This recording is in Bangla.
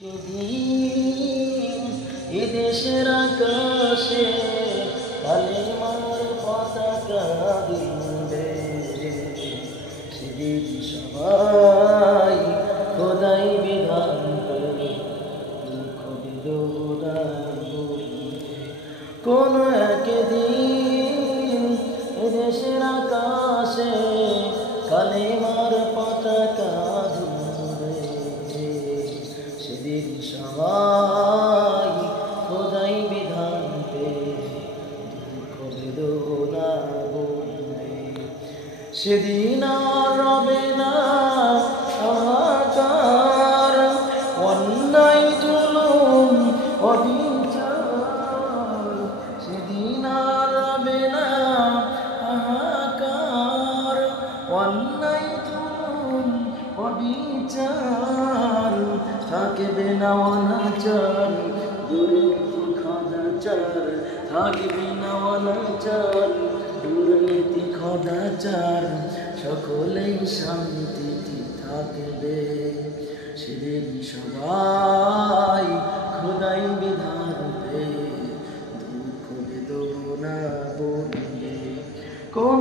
সেদিন এদেশের আকাশে কালেমার পতাকা দুলবে, সেদিন সবাই খোদাই বিধান করে দুঃখ বেদনা বলবে। কোন একদিন এদেশের আকাশে কালেমার পতাকা দুলবে, সেদিন সবাই খোদাই বিধান পেয়ে দুঃখ বেদনা বলবে। সেদিন আর রবে না হাহাকার, অন্যায় জুলুম অবিচার। সেদিন আর রবে না হাহাকার, অন্যায় জুলুম অবিচার। থাকবে না অনাচার, দুর্নীতি খদাচার। থাকবে না অনাচার, দুর্নীতি খদাচার। সকলেই শান্তিতে থাকবে, সেদিন সবাই খোদাই বিধান পেয়ে দুঃখ বেদনা বলবে। কোন